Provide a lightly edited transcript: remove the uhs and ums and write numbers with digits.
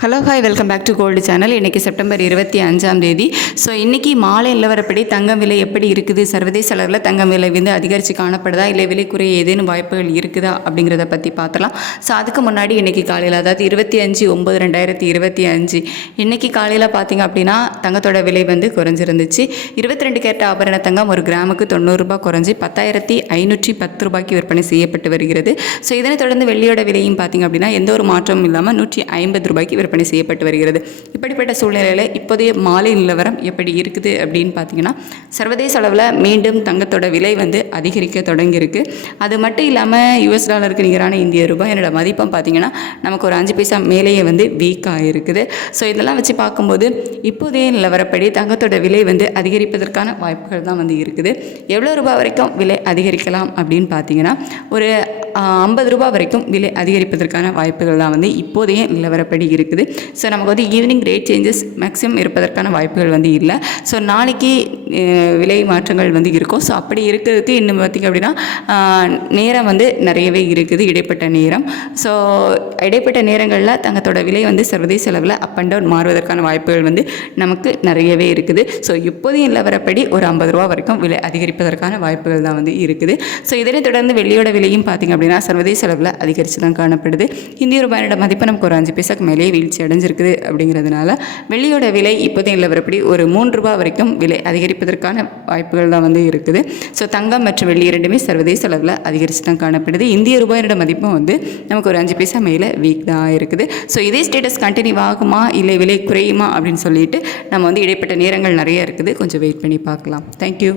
Hello hi welcome back to gold channel. இன்றைக்கி September 25ஆம் தேதி. ஸோ இன்றைக்கி மாலை நிலவரப்படி தங்கம் விலை எப்படி இருக்குது, சர்வதேச அளவில் தங்கம் விலை வந்து அதிகரித்து காணப்படுதா இல்லை விலை குறைய ஏதேனும் வாய்ப்புகள் இருக்குதா அப்படிங்கிறத பற்றி பார்த்துலாம். ஸோ அதுக்கு முன்னாடி இன்றைக்கி காலையில், அதாவது 25/9/2025 இன்றைக்கி காலையில் பார்த்திங்க அப்படின்னா தங்கத்தோட விலை வந்து குறைஞ்சிருந்துச்சு. 22 கேரட் ஆபரண தங்கம் ஒரு கிராமுக்கு 90 ரூபாய் குறைஞ்சி 10,510 ரூபாய்க்கு விற்பனை செய்யப்பட்டு வருகிறது. ஸோ இதனைத் தொடர்ந்து வெள்ளியோட விலையும் பார்த்திங்க அப்படின்னா எந்த ஒரு மாற்றமும் இல்லாமல் 150 ரூபாய்க்கு விற்பனை செய்யப்பட்டு வருகிறது. இப்படிப்பட்ட சூழ்நிலையில் இப்போதைய மாலை நிலவரம் எப்படி இருக்குது அப்படின்னு பார்த்தீங்கன்னா, சர்வதேச அளவில் மீண்டும் தங்கத்தோட விலை வந்து அதிகரிக்க தொடங்கியிருக்கு. அது மட்டும் இல்லாமல் US டாலருக்கு நிகரான இந்திய ரூபாய் என்னோட மதிப்பம் பார்த்தீங்கன்னா நமக்கு ஒரு 5 பைசா மேலேயே வந்து வீக்காக இருக்குது. ஸோ இதெல்லாம் வச்சு பார்க்கும்போது இப்போதைய நிலவரப்படி தங்கத்தோட விலை வந்து அதிகரிப்பதற்கான வாய்ப்புகள் தான் வந்து இருக்குது. எவ்வளோ ரூபாய் வரைக்கும் விலை அதிகரிக்கலாம் அப்படின்னு பார்த்தீங்கன்னா ஒரு 50 ரூபாய் வரைக்கும் விலை அதிகரிப்பதற்கான வாய்ப்புகள் தான் வந்து இப்போதைய நிலவரப்படி இருக்குது. ஸோ நமக்கு வந்து ஈவினிங் ரேட் சேஞ்சஸ் மேக்ஸிமம் இருப்பதற்கான வாய்ப்புகள் வந்து இல்லை. ஸோ நாளைக்கு விலை மாற்றங்கள் வந்து இருக்கும். ஸோ அப்படி இருக்கிறதுக்கு இன்னும் பார்த்திங்க அப்படின்னா நேரம் வந்து நிறையவே இருக்குது, இடைப்பட்ட நேரம். ஸோ இடைப்பட்ட நேரங்களில் தங்கத்தோட விலை வந்து சர்வதேச அளவில் அப் அண்ட் டவுன் மாறுவதற்கான வாய்ப்புகள் வந்து நமக்கு நிறையவே இருக்குது. ஸோ இப்போதைய நிலவரப்படி ஒரு 50 ரூபா வரைக்கும் விலை அதிகரிப்பதற்கான வாய்ப்புகள் தான் வந்து இருக்குது. ஸோ இதனைத் தொடர்ந்து வெள்ளியோட விலையும் பார்த்திங்க அப்படின்னா சர்வதேச அளவில் அதிகரித்து தான் காணப்படுது. இந்திய ரூபாயோட மதிப்பு நமக்கு ஒரு 5 பைசாக்கு மேலே வீழ்ச்சி அடைஞ்சிருக்குது. அப்படிங்கிறதுனால வெள்ளியோட விலை இப்போதைய நிலவரப்படி ஒரு 3 ரூபா வரைக்கும் விலை அதிகரிப்பதற்கான வாய்ப்புகள் தான் வந்து இருக்குது. ஸோ தங்கம் மற்றும் வெள்ளி இரண்டுமே சர்வதேச அளவில் அதிகரித்து தான் காணப்படுது. இந்திய ரூபாயோட மதிப்பும் வந்து நமக்கு ஒரு 5 பைசா மேலே வீக் தான் இருக்குது. ஸோ இதே ஸ்டேட்டஸ் கண்டினியூ ஆகுமா இல்லை விலை குறையுமா அப்படின்னு சொல்லிட்டு நம்ம வந்து இடைப்பட்ட நேரங்கள் நிறைய இருக்குது. கொஞ்சம் வெயிட் பண்ணி பார்க்கலாம். தேங்க்யூ.